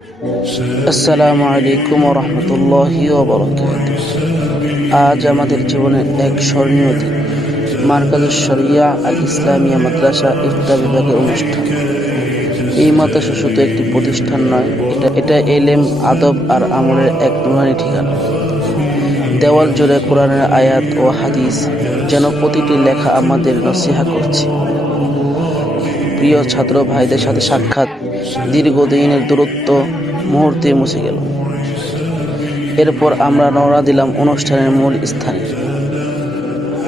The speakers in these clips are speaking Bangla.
আসসালামু আলাইকুম ওয়া রাহমাতুল্লাহি ওয়া বারাকাতুহু। আজ আমাদের জীবনের এক স্মরণীয় দিন, মারকাজুশ শরিয়া আল ইসলামিয়া মাদ্রাসা ইফতার বিভাগের অনুষ্ঠান। এই মাদ্রাসা শুধু একটি প্রতিষ্ঠান নয়, এটা এলেম, আদব আর আমলের এক নুরানি ঠিকানা। দেওয়াল জুড়ে কোরআনের আয়াত ও হাদিস, যেন প্রতিটি লেখা আমাদের নসিহা করছে। প্রিয় ছাত্র ভাইদের সাথে সাক্ষাৎ, দীর্ঘদিনের দূরত্ব মুহূর্তে মুছে গেল। এরপর আমরা রওনা দিলাম অনুষ্ঠানের মূল স্থানে।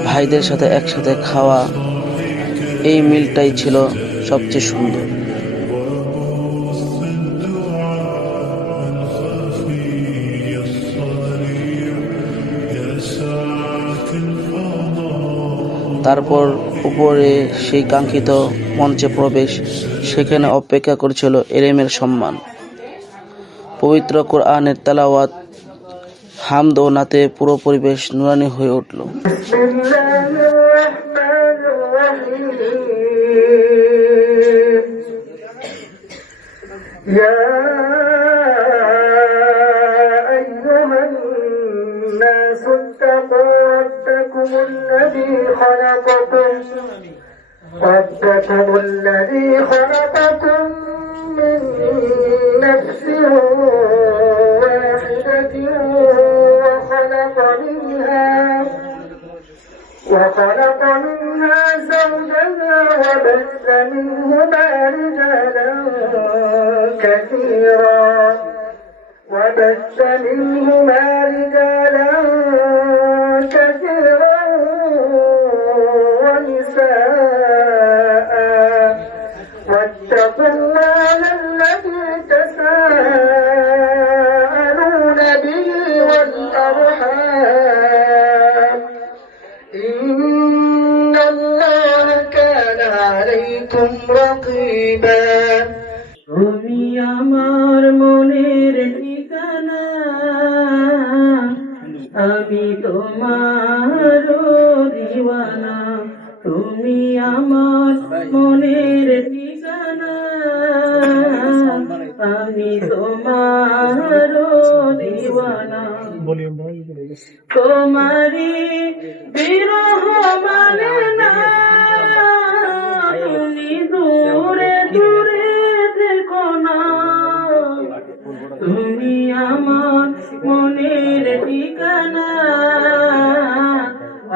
ভাইদের সাথে একসাথে খাওয়া, এই মিলটাই ছিল সবচেয়ে সুন্দর। তারপর উপরে সেই কাঙ্ক্ষিত মঞ্চে প্রবেশ, সেখানে অপেক্ষা করেছিল এলেমের সম্মান। পবিত্র কোরআনের তেলাওয়াত, হামদ ও নাতে পুরো পরিবেশ নুরানি হয়ে উঠল। ربكم الذي خلقكم من نفس واحدة وخلق منها زوجها وبث منهما رجالا كثيرا ونساء واتقوا الله الذي تساءلون به والأرحام إن الله كان عليكم رقيبا তুমি আমার মনের ঠিকানা, আমি তোমার দিওয়ানা। তুমি আমার মনের ঠিকানা, আমি তোমার দিওয়ানা। তোমারি বিরহ মানে না, তুমি দূরে দূরে থেকো না। তুমি আমার মনের ঠিকানা,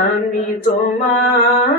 আমি তোমার